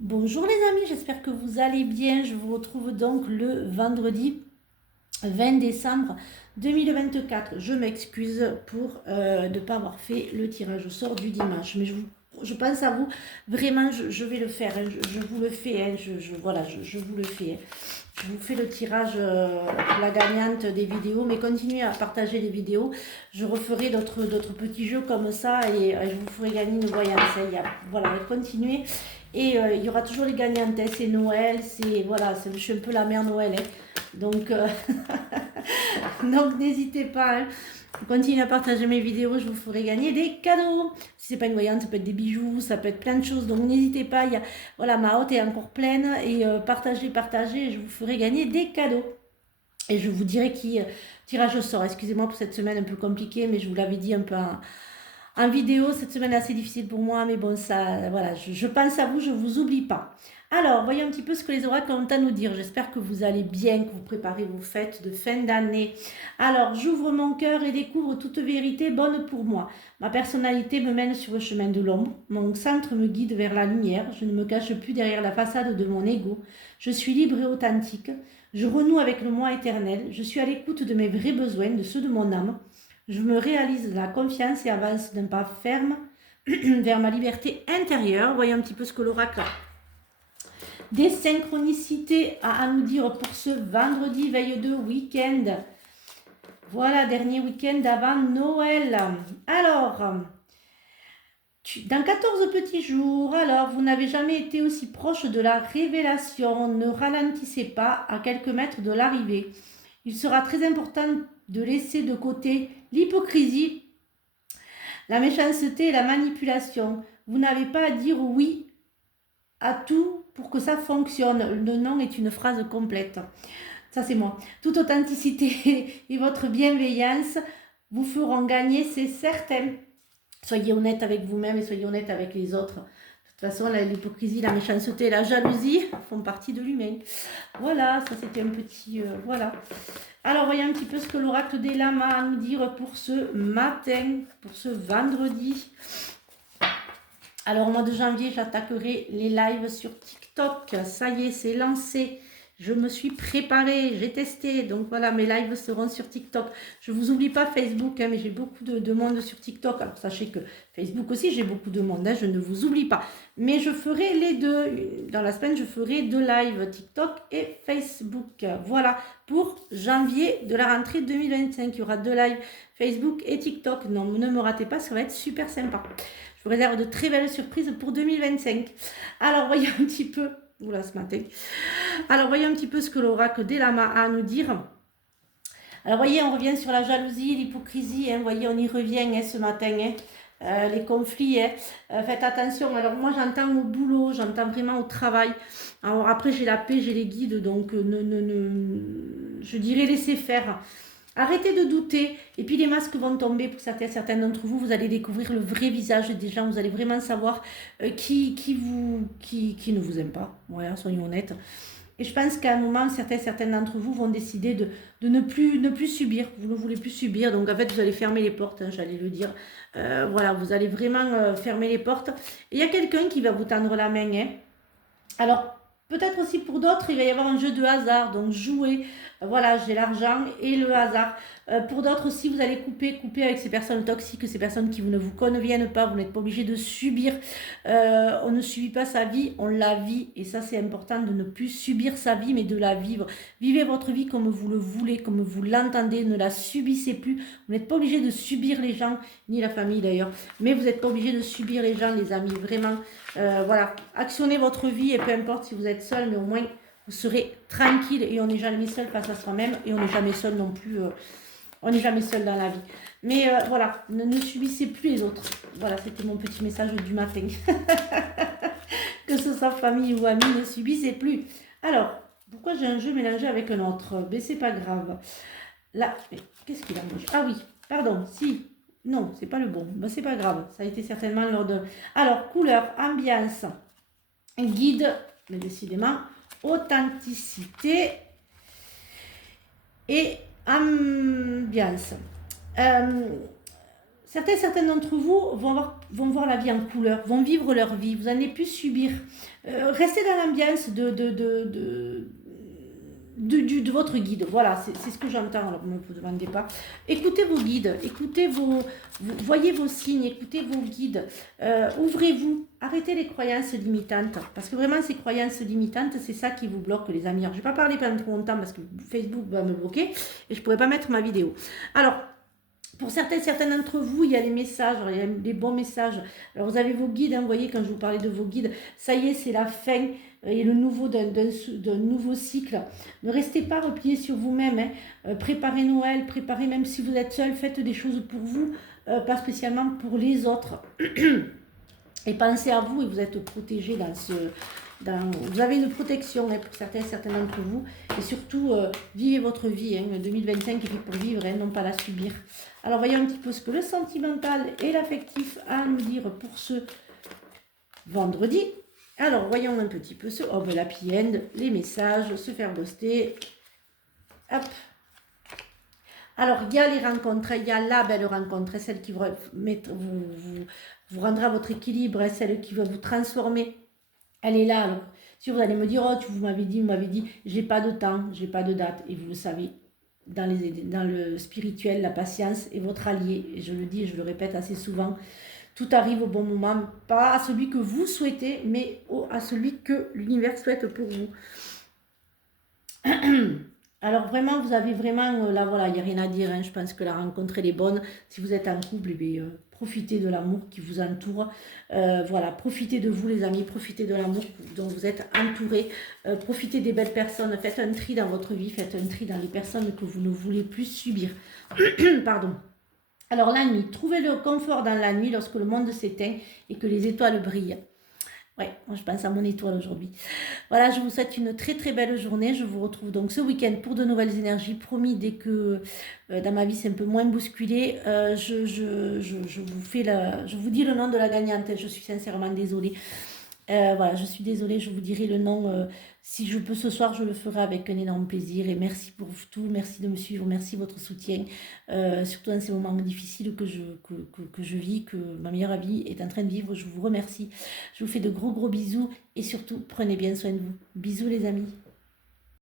Bonjour les amis, j'espère que vous allez bien. Je vous retrouve donc le vendredi 20 décembre 2024. Je m'excuse pour ne pas avoir fait le tirage au sort du dimanche, mais je pense à vous. Vraiment, je vais le faire, hein. Je vous le fais, hein. Voilà, je vous le fais, hein. Je vous fais le tirage, la gagnante des vidéos, mais continuez à partager les vidéos. Je referai d'autres petits jeux comme ça et je vous ferai gagner une voyance, hein. Voilà, continuez. Et il y aura toujours les gagnantes, hein. C'est Noël, voilà, je suis un peu la mère Noël, hein. Donc, donc n'hésitez pas, hein. Continuez à partager mes vidéos, je vous ferai gagner des cadeaux. Si c'est pas une voyante, ça peut être des bijoux, ça peut être plein de choses. Donc n'hésitez pas, voilà, ma hotte est encore pleine et partagez, je vous ferai gagner des cadeaux. Et je vous dirai qui tirage au sort. Excusez-moi pour cette semaine un peu compliquée, mais je vous l'avais dit un peu en vidéo. Cette semaine est assez difficile pour moi, mais bon, ça, voilà, je pense à vous, je vous oublie pas. Alors, voyons un petit peu ce que les oracles ont à nous dire. J'espère que vous allez bien, que vous préparez vos fêtes de fin d'année. Alors, j'ouvre mon cœur et découvre toute vérité bonne pour moi. Ma personnalité me mène sur le chemin de l'ombre. Mon centre me guide vers la lumière. Je ne me cache plus derrière la façade de mon ego. Je suis libre et authentique. Je renoue avec le moi éternel. Je suis à l'écoute de mes vrais besoins, de ceux de mon âme. Je me réalise de la confiance et avance d'un pas ferme vers ma liberté intérieure. Voyons un petit peu ce que l'oracle a. Des synchronicités à nous dire pour ce vendredi, veille de week-end. Voilà, dernier week-end avant Noël. Alors, dans 14 petits jours, alors vous n'avez jamais été aussi proche de la révélation. Ne ralentissez pas à quelques mètres de l'arrivée. Il sera très important de laisser de côté l'hypocrisie, la méchanceté et la manipulation. Vous n'avez pas à dire oui à tout pour que ça fonctionne. Le non est une phrase complète. Ça, c'est moi. Toute authenticité et votre bienveillance vous feront gagner, c'est certain. Soyez honnête avec vous-même et soyez honnête avec les autres. De toute façon, l'hypocrisie, la méchanceté et la jalousie font partie de l'humain. Voilà, ça c'était un petit... voilà. Alors, voyons un petit peu ce que l'oracle des lamas a à nous dire pour ce matin, pour ce vendredi. Alors, au mois de janvier, j'attaquerai les lives sur TikTok. Ça y est, c'est lancé. Je me suis préparée, j'ai testé. Donc voilà, mes lives seront sur TikTok. Je ne vous oublie pas Facebook, hein, mais j'ai beaucoup de monde sur TikTok. Alors, sachez que Facebook aussi, j'ai beaucoup de monde. Hein, je ne vous oublie pas. Mais je ferai les deux. Dans la semaine, je ferai 2 lives TikTok et Facebook. Voilà, pour janvier de la rentrée 2025. Il y aura 2 lives Facebook et TikTok. Non, ne me ratez pas, ça va être super sympa. Je vous réserve de très belles surprises pour 2025. Alors, voyons un petit peu... Oula, ce matin. Alors, voyons un petit peu ce que l'oracle des lamas a à nous dire. Alors, voyez, on revient sur la jalousie, l'hypocrisie. Hein, voyez, on y revient hein, ce matin. Hein, les conflits. Hein. Faites attention. Alors, moi, j'entends au boulot, j'entends vraiment au travail. Alors, après, j'ai la paix, j'ai les guides. Donc, je dirais laissez faire. Arrêtez de douter. Et puis les masques vont tomber pour certains d'entre vous. Vous allez découvrir le vrai visage des gens. Vous allez vraiment savoir qui ne vous aime pas. Voilà, soyons honnêtes. Et je pense qu'à un moment, certains d'entre vous vont décider de ne plus subir. Vous ne voulez plus subir. Donc en fait, vous allez fermer les portes, hein, j'allais le dire. Voilà, vous allez vraiment fermer les portes. Et il y a quelqu'un qui va vous tendre la main. Hein. Alors, peut-être aussi pour d'autres, il va y avoir un jeu de hasard. Donc, jouer. Voilà, j'ai l'argent et le hasard. Pour d'autres aussi, vous allez couper avec ces personnes toxiques, ces personnes qui ne vous conviennent pas. Vous n'êtes pas obligé de subir. On ne subit pas sa vie, on la vit. Et ça, c'est important de ne plus subir sa vie, mais de la vivre. Vivez votre vie comme vous le voulez, comme vous l'entendez. Ne la subissez plus. Vous n'êtes pas obligé de subir les gens, ni la famille d'ailleurs. Mais vous n'êtes pas obligé de subir les gens, les amis. Vraiment, voilà. Actionnez votre vie et peu importe si vous êtes seul, mais au moins vous serez tranquille et on n'est jamais seul face à soi-même et on n'est jamais seul non plus. On n'est jamais seul dans la vie. Mais voilà, ne subissez plus les autres. Voilà, c'était mon petit message du matin. Que ce soit famille ou amis, ne subissez plus. Alors, pourquoi j'ai un jeu mélangé avec un autre? Mais c'est pas grave. Là, qu'est-ce qu'il a mangé? Ah oui, pardon, si. Non, c'est pas le bon. Ben, c'est pas grave. Ça a été certainement lors de... Alors, couleur, ambiance, guide, mais décidément, authenticité et ambiance. certains d'entre vous vont voir la vie en couleur, vont vivre leur vie, vous n'allez plus subir. Restez dans l'ambiance de votre guide. Voilà, c'est ce que j'entends. Alors, ne vous demandez pas. Écoutez vos guides, voyez vos signes, écoutez vos guides. Ouvrez-vous, arrêtez les croyances limitantes. Parce que vraiment, ces croyances limitantes, c'est ça qui vous bloque, les amis. Alors, je ne vais pas parler pendant trop longtemps parce que Facebook va me bloquer et je ne pourrai pas mettre ma vidéo. Alors, pour certains d'entre vous, il y a les messages, il y a des bons messages. Alors, vous avez vos guides, hein, vous voyez, quand je vous parlais de vos guides, ça y est, c'est la fin et le nouveau d'un nouveau cycle. Ne restez pas repliés sur vous-même. Hein. Préparez Noël, préparez, même si vous êtes seul, faites des choses pour vous, pas spécialement pour les autres. Et pensez à vous et vous êtes protégés dans ce... vous avez une protection hein, pour certains d'entre vous. Et surtout, vivez votre vie. Hein. 2025 est fait pour vivre, hein, non pas la subir. Alors, voyons un petit peu ce que le sentimental et l'affectif a à nous dire pour ce vendredi. Alors, voyons un petit peu ce... Oh, ben, l'happy end, les messages, se faire ghoster. Hop. Alors, il y a les rencontres, il y a la belle rencontre, celle qui vous rendra votre équilibre, celle qui va vous transformer. Elle est là. Alors, si vous allez me dire, oh, vous m'avez dit, j'ai pas de temps, j'ai pas de date, et vous le savez, dans le spirituel, la patience est votre allié, et je le dis et je le répète assez souvent, tout arrive au bon moment, pas à celui que vous souhaitez, mais à celui que l'univers souhaite pour vous. Alors vraiment, vous avez vraiment, là voilà, il n'y a rien à dire, hein. Je pense que la rencontre elle est bonne. Si vous êtes en couple, profitez de l'amour qui vous entoure. Voilà, profitez de vous les amis, profitez de l'amour dont vous êtes entourés. Profitez des belles personnes, faites un tri dans votre vie, faites un tri dans les personnes que vous ne voulez plus subir. Pardon. Alors la nuit, trouvez le confort dans la nuit lorsque le monde s'éteint et que les étoiles brillent. Ouais, moi je pense à mon étoile aujourd'hui. Voilà, je vous souhaite une très très belle journée. Je vous retrouve donc ce week-end pour de nouvelles énergies. Promis, dès que dans ma vie c'est un peu moins bousculé, je vous dis le nom de la gagnante. Je suis sincèrement désolée. Voilà, je suis désolée, je vous dirai le nom. Si je peux ce soir, je le ferai avec un énorme plaisir. Et merci pour tout, merci de me suivre, merci de votre soutien. Surtout dans ces moments difficiles que je vis, que ma meilleure amie est en train de vivre. Je vous remercie. Je vous fais de gros bisous et surtout, prenez bien soin de vous. Bisous les amis.